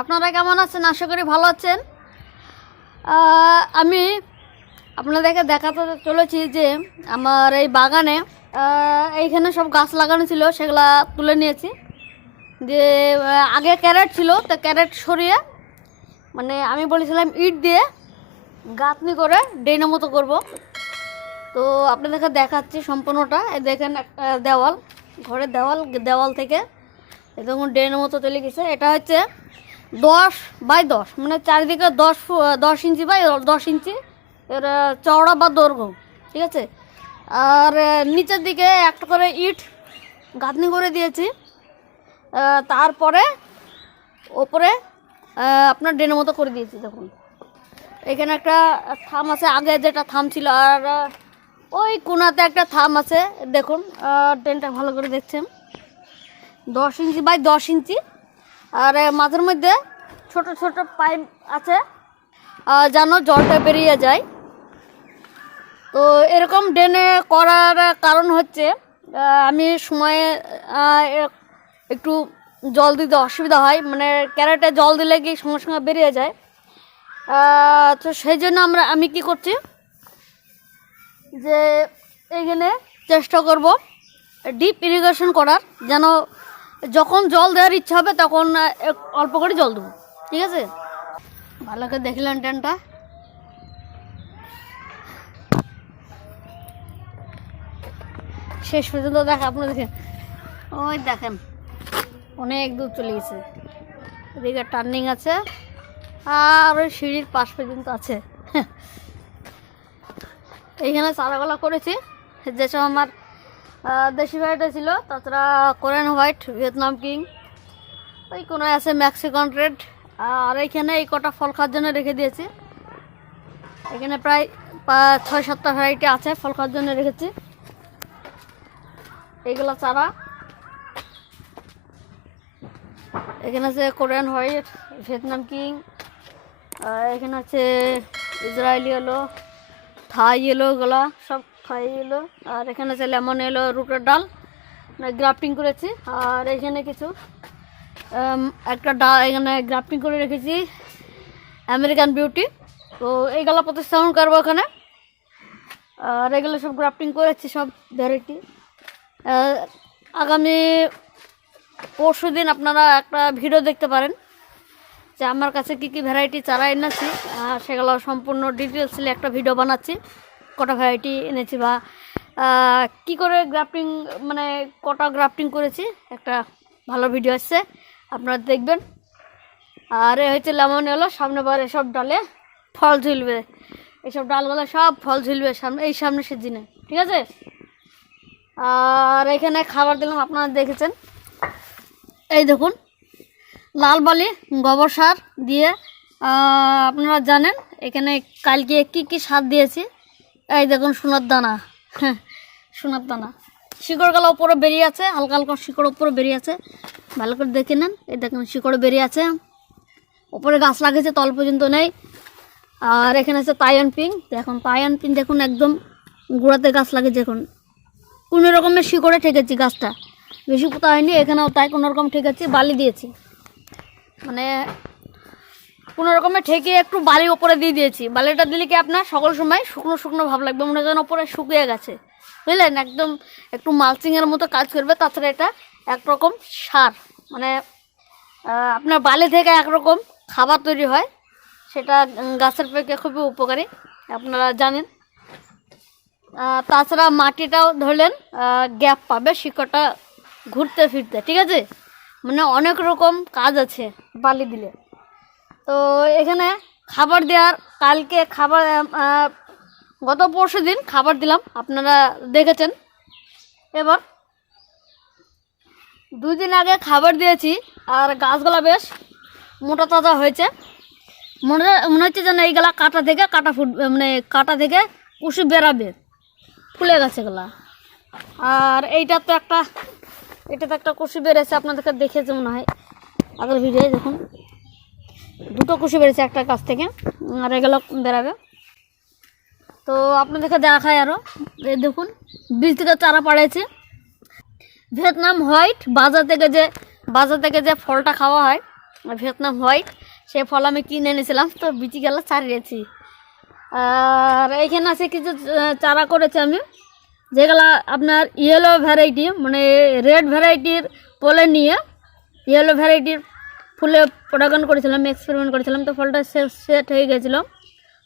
আপনারা কেমন আছেন? আশা করি ভালো আছেন। আমি আপনাদেরকে দেখাতে চলেছি যে আমার এই বাগানে এইখানে সব গাছ লাগানো ছিল, সেগুলা তুলে নিয়েছি। যে আগে ক্যারেট ছিল, তো ক্যারেট সরিয়ে মানে আমি বলেছিলাম ইট দিয়ে গাঁথনি করে ড্রেনের মতো করব। তো আপনাদেরকে দেখাচ্ছি সম্পূর্ণটা। দেখেন একটা দেওয়াল, ঘরের দেওয়াল থেকে দেখুন ড্রেনের মতো চলে গেছে। এটা হচ্ছে 10x10, মানে চারিদিকে 10 ইঞ্চি বাই 10 ইঞ্চি এর চওড়া বা দৈর্ঘ্য, ঠিক আছে। আর নিচের দিকে একটা করে ইট গাঁথনি করে দিয়েছি। তারপরে ওপরে আপনার ড্রেনের মতো করে দিয়েছি। দেখুন এখানে একটা থাম আছে, আগে যেটা থাম ছিল, আর ওই কোনাতে একটা থাম আছে। দেখুন ড্রেনটা ভালো করে দেখছেন, 10 ইঞ্চি বাই 10 ইঞ্চি। আর মাঝের মধ্যে ছোট ছোট পাইপ আছে যেন জলটা বেরিয়ে যায়। তো এরকম ড্রেনে করার কারণ হচ্ছে আমি সময়ে একটু জল দিতে অসুবিধা হয়, মানে ক্যারেটে জল দিলে কি সঙ্গে সঙ্গে বেরিয়ে যায়। তো সেই জন্য আমি কি করছি যে এখানে চেষ্টা করব ডিপ ইরিগেশন করার, যেন যখন জল দেওয়ার ইচ্ছা হবে তখন অল্প করে জল দেবো, ঠিক আছে। ভালো করে দেখলেন ট্রেনটা, শেষ পর্যন্ত দেখা আপনার দেখেন, ওই দেখেন অনেক দূর চলে গেছে। এদিকে টার্নিং আছে আর ওই সিঁড়ির পাশ পর্যন্ত আছে। এইখানে চারাগুলা করেছি, যেসব আমার দেশি ভ্যারাইটি ছিল, তাছাড়া কোরিয়ান হোয়াইট, ভিয়েতনাম কিং, ওই কোনো আছে মেক্সিকান রেড। আর এইখানে এই কটা ফল খাওয়ার জন্য রেখে দিয়েছি। এখানে প্রায় 6-7টা ভ্যারাইটি আছে ফল খাওয়ার জন্য রেখেছি। এইগুলা চারা। এখানে আছে কোরিয়ান হোয়াইট, ভিয়েতনাম কিং, এখানে আছে ইসরায়েলি ইয়েলো, থাই ইয়েলো, এগুলা সব থাই ইয়েলো। আর এখানে আছে লেমন ইয়েলো রুটের ডাল, গ্রাফটিং করেছি। আর এখানে কিছু একটা ডাল এখানে গ্রাফটিং করে রেখেছি, আমেরিকান বিউটি। তো এইগুলো প্রতিস্থাপন করবো এখানে। আর এগুলো সব গ্রাফটিং করেছি, সব ভ্যারাইটি। আগামী পরশু দিন আপনারা একটা ভিডিও দেখতে পারেন যে আমার কাছে কী কী ভ্যারাইটি চারা এনেছি, সেগুলো সম্পূর্ণ ডিটেলসলি একটা ভিডিও বানাচ্ছি। কটা ভ্যারাইটি এনেছি বা কি করে গ্রাফটিং, মানে কটা গ্রাফটিং করেছি, একটা ভালো ভিডিও আসছে, আপনারা দেখবেন। আর এ হচ্ছে লেমন ইয়েলো, সামনে বার এসব ডালে ফল ঝুলবে, এইসব ডালগুলো সব ফল ঝুলবে সামনে সিজনে, ঠিক আছে। আর এখানে খাবার দিলাম, আপনারা দেখেছেন। এই দেখুন লাল বালি গোবর সার দিয়ে, আপনারা জানেন এখানে কালকে কি সার দিয়েছি। এই দেখুন সোনার দানা, হ্যাঁ সোনার দানা, শিকড়গুলো উপরে বেরিয়ে আছে, হালকা হালকা শিকড় উপরে বেরিয়ে আছে, ভালো করে দেখে নেন। এই দেখুন শিকড় বেরিয়ে আছে, উপরে গাছ লাগিয়েছে, তল পর্যন্ত নেই। আর এখানে আছে তাইওয়ান পিঙ্ক, এখন তাইওয়ান পিঙ্ক দেখুন একদম গোড়াতে গাছ লাগিয়েছে। এখন কোনো রকমের শিকড়ে ঠেকেছি গাছটা, বেশি পোতা হয়নি। এখানেও তাই কোনো রকম ঠেকেছি, বালি দিয়েছি, মানে কোনো রকমে ঠেকে একটু বালি ওপরে দিয়ে দিয়েছি। বালিটা দিলে কি আপনার সকল সময় শুকনো শুকনো ভাব লাগবে, মনে করেন ওপরে শুকিয়ে গেছে, বুঝলেন, একদম একটু মালচিংয়ের মতো কাজ করবে। তাছাড়া এটা একরকম সার, মানে আপনার বালি থেকে একরকম খাবার তৈরি হয়, সেটা গাছের পক্ষে খুবই উপকারী, আপনারা জানেন। তাছাড়া মাটিটাও ধরলেন গ্যাপ পাবে শিকড়টা ঘুরতে ফিরতে, ঠিক আছে। মানে অনেক রকম কাজ আছে বালি দিলে। তো এখানে খাবার দেওয়ার, কালকে খাবার গত পরশু দিন খাবার দিলাম, আপনারা দেখেছেন। এবার 2 দিন আগে খাবার দিয়েছি, আর গাছগুলা বেশ মোটা তাজা হয়েছে। মনে হচ্ছে যেন এইগুলা কাটা থেকে মানে কাটা থেকে কুশি বেরাবে, ফুলে গেছে এগুলা। আর এটাতে একটা কুশি বেড়েছে, আপনাদেরকে দেখেছে মনে হয় আগের ভিডিও। দেখুন 2টো কুশি বেড়েছে একটা গাছ থেকে, আর এগুলো বেরাবে। তো আপনাদেরকে দেখায় আরও, এই দেখুন বীজ থেকে চারা পাড়াইছে। ভিয়েতনাম হোয়াইট বাজার থেকে যে ফলটা খাওয়া হয়, ভিয়েতনাম হোয়াইট, সেই ফল আমি কিনে এনেছিলাম, তো বিচিগুলো ছাড়িয়েছি। আর এইখানে আছে কিছু চারা করেছি আমি, যেগুলো আপনার ইয়েলো ভ্যারাইটি, মানে রেড ভ্যারাইটির পোলে নিয়ে ইয়েলো ভ্যারাইটির ফুলে প্রোডাকশন করেছিলাম, এক্সপেরিমেন্ট করেছিলাম, তো ফলটা সেট হয়ে গেছিলো।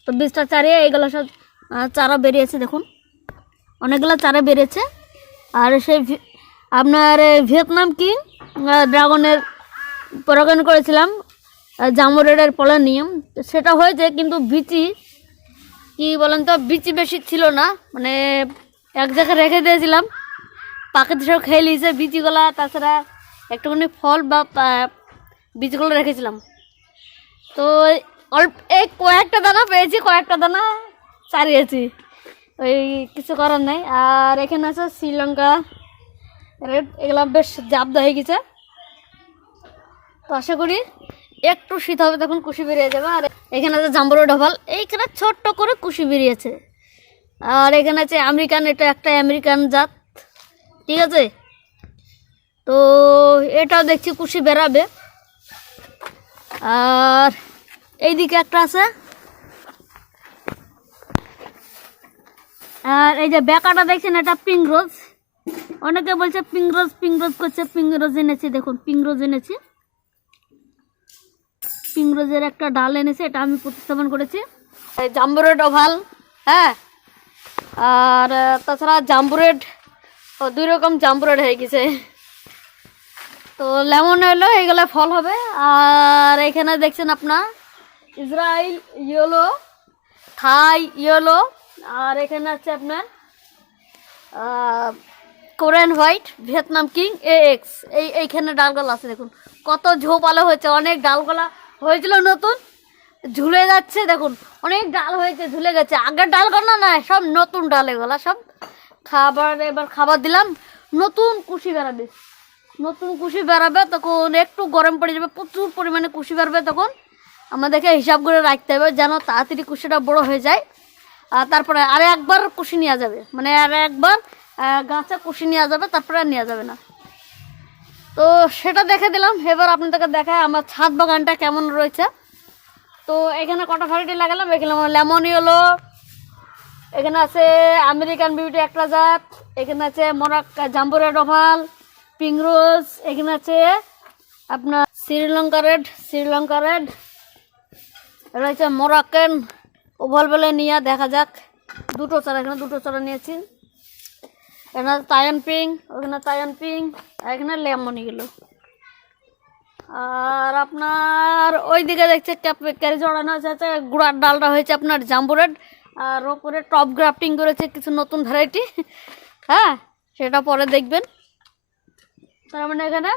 তো বীজটা চারিয়ে এইগুলো সব চারা বেরিয়েছে, দেখুন অনেকগুলো চারা বেরিয়েছে। আর সেই আপনার ভিয়েতনাম কিং ড্রাগনের প্রোডাকশন করেছিলাম জাম্বো রেডের পোলে নিয়ে, সেটা হয়েছে, কিন্তু বিচি কি বলেন তো, বিচি বেশি ছিল না, মানে এক জায়গায় রেখে দিয়েছিলাম, পাখিতে সব খেয়ে নিয়েছে বিচিগুলা, তাছাড়া একটুখানি ফল বা বীজগুলো রেখেছিলাম। তো অল্প এই কয়েকটা দানা পেয়েছি, কয়েকটা দানা ছাড়িয়েছি, ওই কিছু করার নেই। আর এখানে আছে শ্রীলঙ্কা রেড, এগুলো বেশ জাবদা হয়ে গেছে, তো আশা করি একটু শীত হবে তখন কুশি বেরিয়ে যাবে। আর এখানে আছে জাম্বো রেড ওভাল, এইখানে ছোট্ট করে কুশি বেরিয়েছে। আর এখানে আছে আমেরিকান, এটা একটা আমেরিকান জাত, ঠিক আছে। তো এটাও দেখছি কুশি বেরাবে। আর এইদিকে একটা আছে, আর এই যে বেকাটা দেখছেন, এটা পিঙ্ক রোজ, অনেকে বলছে পিঙ্ক রোজ পিঙ্ক রোজ করছে, পিঙ্ক রোজ এনেছি, দেখুন পিঙ্ক রোজ এনেছি, পিঙ্ক রোজের একটা ডাল এনেছে, এটা আমি প্রতিস্থাপন করেছি। জাম্বো রেড ওভাল, হ্যাঁ, আর তাছাড়া জাম্বো রেড, দুই রকম জাম্বো রেড হয়ে গেছে। তো লেমন এলো, এইগুলো ফল হবে। আর এখানে দেখছেন আপনার ইসরায়েল ইয়েলো, থাই ইয়েলো, আর এখানে আছে আপনার Korean white, Vietnam king x, এইখানে ডালগুলো আছে, দেখুন কত ঝোপালো হয়েছে, অনেক ডালগুলা হয়েছিল নতুন, ঝুলে যাচ্ছে, দেখুন অনেক ডাল হয়েছে, ঝুলে গেছে। আগের ডালগুলো না, সব নতুন ডাল, এগুলা সব খাবার, এবার খাবার দিলাম, নতুন কুশি বেরাবে, নতুন কুশি বেরাবে, তখন একটু গরম পড়ে যাবে, প্রচুর পরিমাণে কুশি বেরবে, তখন আমাদেরকে হিসাব করে রাখতে হবে যেন তাড়াতাড়ি কুশিটা বড় হয়ে যায়। আর তারপরে আর একবার কুশি নেওয়া যাবে, মানে আর একবার গাছে কুশি নেওয়া যাবে, তারপরে আর নেওয়া যাবে না। তো সেটা দেখে দিলাম। এবার আপনাদেরকে দেখায় আমার ছাদ বাগানটা কেমন রয়েছে। তো এখানে কটা ভ্যারাইটি লাগালাম, এখানে লেমন ইয়েলো, এখানে আছে আমেরিকান বিউটি একটা জাত, এখানে আছে জাম্বো রেড ওভাল, পিঙ্ক রোজ, এখানে আছে আপনার শ্রীলঙ্কা রেড রয়েছে মোরাক্কান ওভাল বলে নিয়ে দেখা যাক। দুটো চারা, এখানে দুটো চারা নিয়েছি, এখানে তাইয়ান পিঙ্ক, ওখানে তাইয়ান পিঙ্ক, এখানে লেমন ইয়েলো। আর আপনার ওই দিকে দেখছে ক্যারি জড়ানো আছে, গুড়ার ডালটা হয়েছে আপনার জাম্বো রেড, আর ওপরে টপ গ্রাফটিং করেছে কিছু নতুন ভ্যারাইটি, হ্যাঁ সেটা পরে দেখবেন। তার মানে এখানে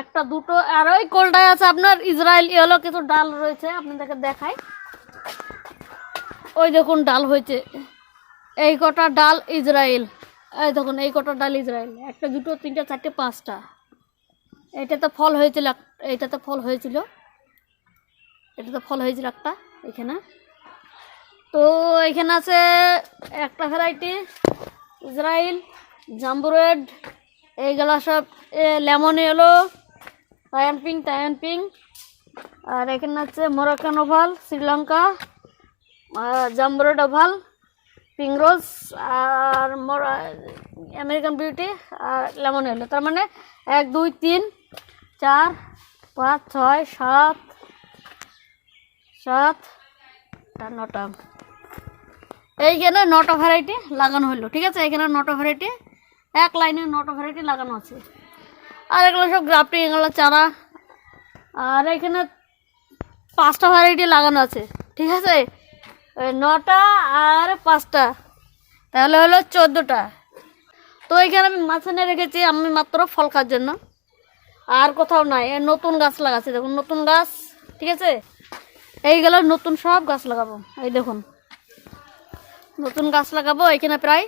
একটা দুটো, আর ওই কোলটায় আছে আপনার ইসরায়েল ইয়েলো, কিছু ডাল রয়েছে, আপনাদেরকে দেখায়, ওই দেখুন ডাল হয়েছে, এই কটা ডাল ইসরায়েল, এই দেখুন এই কটা ডাল ইসরায়েল, একটা দুটো তিনটে চারটে পাঁচটা, এটাতে ফল হয়েছিল, এইটাতে ফল হয়েছিল, এটাতে ফল হয়েছিল একটা এখানে। তো এখানে আছে একটা ভ্যারাইটি ইসরায়েল, জাম্বো রেড, এইগুলা সব লেমন ইয়েলো, তাইয়ান পিঙ্ক, আর এখানে আছে Moroccan oval, Sri Lanka, jumbo red oval, pink rose, আর আমেরিকান বিউটি, আর লেমন ইয়েলো। তার মানে 1 2 3 4 5 6 7 7 আর 9টা, এইখানে 9টা ভ্যারাইটি লাগানো হলো, ঠিক আছে। এখানে 9টা ভ্যারাইটি, এক লাইনে 9টা ভ্যারাইটি লাগানো আছে। আর এগুলো সব গ্রাফটিং, এগুলো চারা। আর এখানে 5টা ভ্যারাইটি লাগানো আছে, ঠিক আছে, 9টা আর 5টা, তাহলে হলো 14টা। তো এখানে আমি মাঝখানে রেখেছি আমি মাত্র ফল খাওয়ার জন্য, আর কোথাও নাই। নতুন গাছ লাগাচ্ছি, দেখুন নতুন গাছ, ঠিক আছে। এইগুলো নতুন সব গাছ লাগাবো, এই দেখুন নতুন গাছ লাগাবো। এখানে প্রায়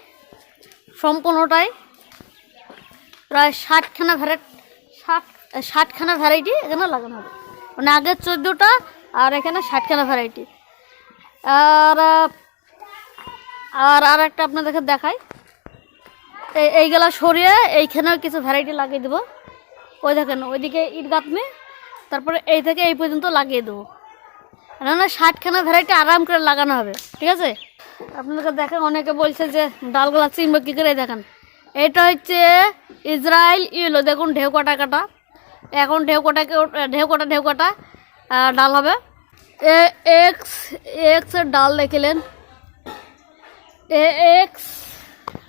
সম্পূর্ণটাই প্রায় 60খানা ভ্যারাইটি এখানে লাগানো হবে, মানে আগে 14টা আর এখানে 60খানা ভ্যারাইটি। আর আর একটা আপনাদেরকে দেখাই, এইগুলা সরিয়ে এইখানেও কিছু ভ্যারাইটি লাগিয়ে দেবো। ওই দেখেন ওইদিকে ইট গাঁথনি, তারপরে এই থেকে এই পর্যন্ত লাগিয়ে দেবো। না 60খানা ভ্যারাইটি আরাম করে লাগানো হবে, ঠিক আছে। আপনাদেরকে দেখেন, অনেকে বলছে যে ডালগুলা চিনবো কী করে, দেখেন এটা হচ্ছে ইসরায়েল ইয়েলো, দেখুন ঢেউ কাটা কাটা, এখন ঢেউ কাটা ডাল হবে। এক্স এর ডাল দেখলেন, এক্স,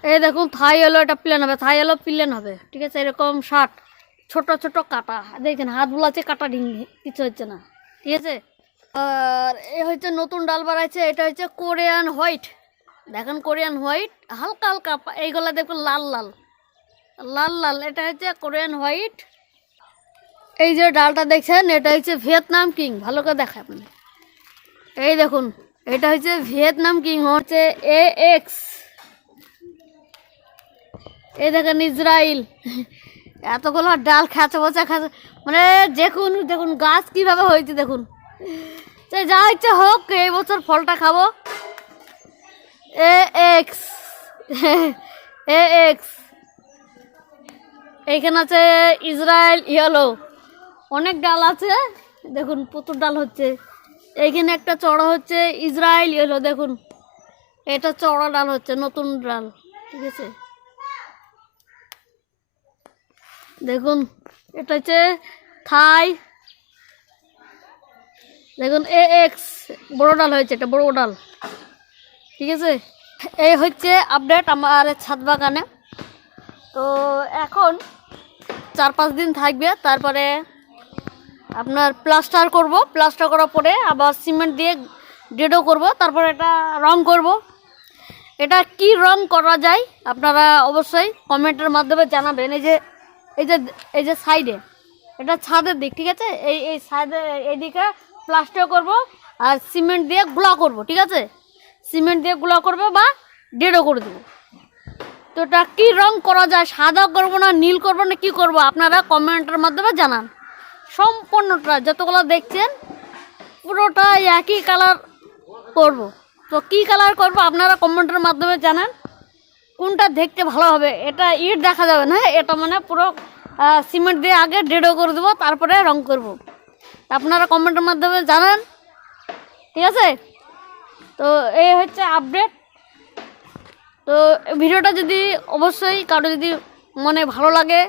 এই দেখুন থাই এলো, এটা প্লেন হবে, থাই এলো প্লেন হবে, ঠিক আছে। এরকম 60 ছোট ছোট কাটা, দেখেন হাত বোলাচ্ছে, কাটা ডিঙ্গি কিছু হচ্ছে না, ঠিক আছে। আর এ হচ্ছে নতুন ডাল বাড়াইছে, এটা হচ্ছে কোরিয়ান হোয়াইট, দেখেন কোরিয়ান হোয়াইট, হালকা হালকা এইগুলা দেখুন লাল লাল লাল লাল, এটা হচ্ছে কোরিয়ান হোয়াইট। এই যে ডালটা দেখছেন, এটা হচ্ছে ভিয়েতনাম কিং, ভালো করে দেখেন আপনি, এই দেখুন এটা হচ্ছে ভিয়েতনাম কিং, হচ্ছে এক্স। এই দেখেন ইসরায়েল, এতগুলো ডাল খাচ্ছে বসে খাচ্ছে, মানে দেখুন গাছ কিভাবে হয়েছে, দেখুন যা ইচ্ছে হোক, এই বছর ফলটা খাবো। এক্স এইখানে আছে ইসরায়েল ইয়েলো, অনেক ডাল আছে, দেখুন প্রচুর ডাল হচ্ছে। এইখানে একটা চড়া হচ্ছে ইসরায়েল ইয়েলো, দেখুন এটা চড়া ডাল হচ্ছে, নতুন ডাল, ঠিক আছে। দেখুন এটা হচ্ছে থাই, দেখুন এক্স বড় ডাল হয়েছে, এটা বড় ডাল, ঠিক আছে। এই হচ্ছে আপডেট আমার ছাদ বাগানে। তো এখন 4-5 দিন থাকবে, তারপরে আপনার প্লাস্টার করব, প্লাস্টার করার পরে আবার সিমেন্ট দিয়ে ডেডও করব, তারপরে এটা রং করব। এটা কি রং করা যায় আপনারা অবশ্যই কমেন্টের মাধ্যমে জানাবেন। এই যে সাইডে, এটা ছাদের দিক, ঠিক আছে, এই সাইডে এইদিকে প্লাস্টার করব আর সিমেন্ট দিয়ে গুঁড়া করব, ঠিক আছে। সিমেন্ট দিয়ে গুঁড়া করবে বা ডেডও করে দেবো। তো এটা কী রং করা যায়, সাদা করবো না নীল করবো না কী করবো, আপনারা কমেন্টের মাধ্যমে জানান। সম্পূর্ণটা যতগুলো দেখছেন পুরোটা একই কালার করব। তো কী কালার করব আপনারা কমেন্টের মাধ্যমে জানান, কোনটা দেখতে ভালো হবে। এটা ইট দেখা যাবে না, এটা মানে পুরো সিমেন্ট দিয়ে আগে ডেডও করে দেবো, তারপরে রং করব। আপনারা কমেন্টের মাধ্যমে জানান, ঠিক আছে। তো এই হচ্ছে আপডেট। তো ভিডিওটা যদি অবশ্যই কারো যদি মনে ভালো লাগে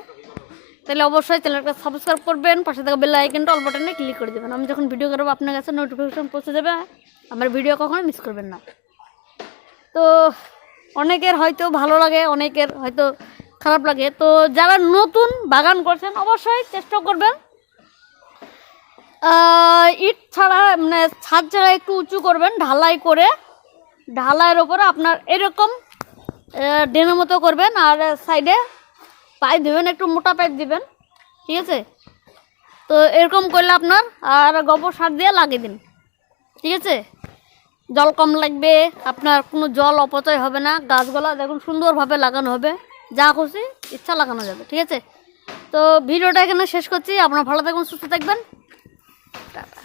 তাহলে অবশ্যই চ্যানেলটা সাবস্ক্রাইব করবেন, পাশে থাকা বেল আইকনটা অল বাটনে ক্লিক করে দেবেন। আমি যখন ভিডিও করবো আপনার কাছে নোটিফিকেশন পৌঁছে যাবে, আমার ভিডিও কখনো মিস করবেন না। তো অনেকের হয়তো ভালো লাগে, অনেকের হয়তো খারাপ লাগে। তো যারা নতুন বাগান করছেন অবশ্যই চেষ্টা করবেন ইট ছাড়া, মানে ছাদ ছাড়া একটু উঁচু করবেন, ঢালাই করে, ঢালাইয়ের ওপরে আপনার এরকম ডেনের মতো করবেন, আর সাইডে পাইপ দেবেন, একটু মোটা পাইপ দিবেন, ঠিক আছে। তো এরকম করলে আপনার আর গোবর সার দিয়ে লাগিয়ে দিন, ঠিক আছে। জল কম লাগবে, আপনার কোনো জল অপচয় হবে না, গাছগুলা দেখুন সুন্দরভাবে লাগানো হবে, যা খুশি ইচ্ছা লাগানো যাবে, ঠিক আছে। তো ভিডিওটা এখানে শেষ করছি, আপনারা ভালো থাকবেন, সুস্থ থাকবেন, টাটা।